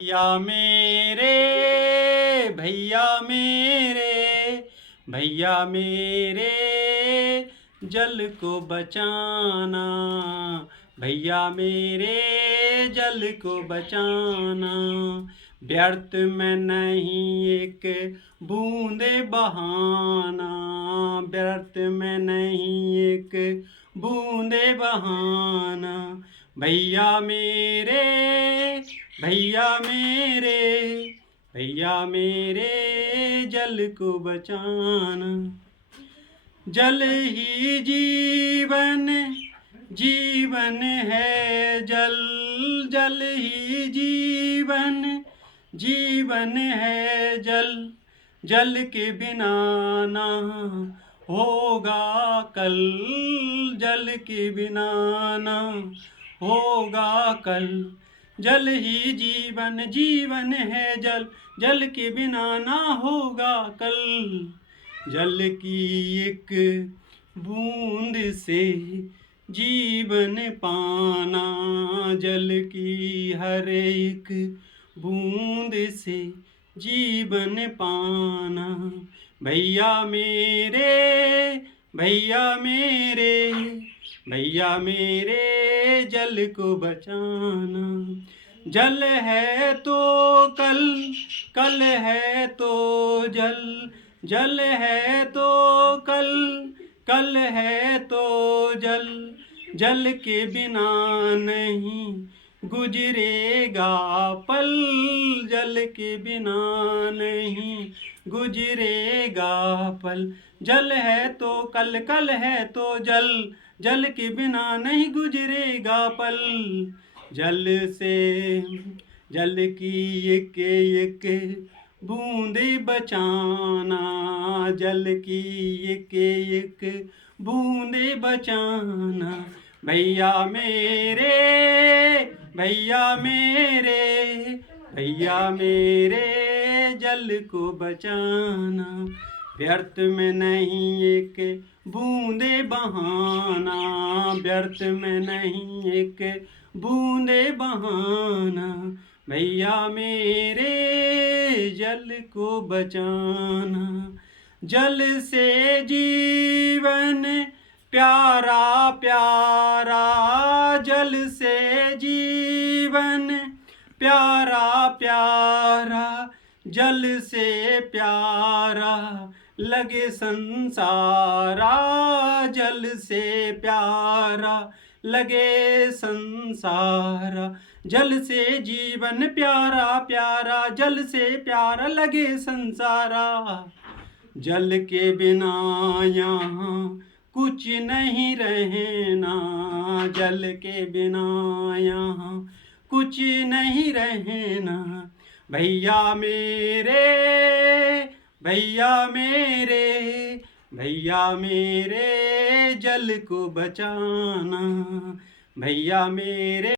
भैया मेरे भैया मेरे भैया मेरे जल को बचाना। भैया मेरे जल को बचाना। व्यर्थ में नहीं एक बूंदे बहाना। व्यर्थ में नहीं एक बूंदे बहाना। भैया मेरे भैया मेरे भैया मेरे जल को बचाना। जल ही जीवन जीवन है। जल जल ही जीवन जीवन है। जल जल के बिना ना होगा कल। जल के बिना ना होगा कल। जल ही जीवन जीवन है। जल जल के बिना ना होगा कल। जल की एक बूंद से जीवन पाना। जल की हर एक बूंद से जीवन पाना। भैया मेरे भैया मेरे भैया मेरे जल को बचाना। जल है तो कल कल है तो जल जल है तो कल कल है तो जल जल के बिना नहीं गुजरेगा पल। जल के बिना नहीं गुजरेगा पल। जल है तो कल कल है तो जल जल के बिना नहीं गुजरेगा पल। जल से जल की एक एक बूंदे बचाना। जल की एक एक बूंदे बचाना। भैया मेरे भैया मेरे भैया मेरे जल को बचाना। व्यर्थ में नहीं एक बूंदे बहाना। व्यर्थ में नहीं एक बूंदे बहाना। भैया मेरे जल को बचाना। जल से जीवन प्यारा प्यारा। जल से जीवन प्यारा प्यारा। जल से प्यारा लगे संसारा। जल से प्यारा लगे संसारा। जल से जीवन प्यारा प्यारा। जल से प्यारा लगे संसारा। जल के बिना यहाँ कुछ नहीं रहना। जल के बिना यहाँ कुछ नहीं रहना। भैया मेरे भैया मेरे भैया मेरे जल को बचाना। भैया मेरे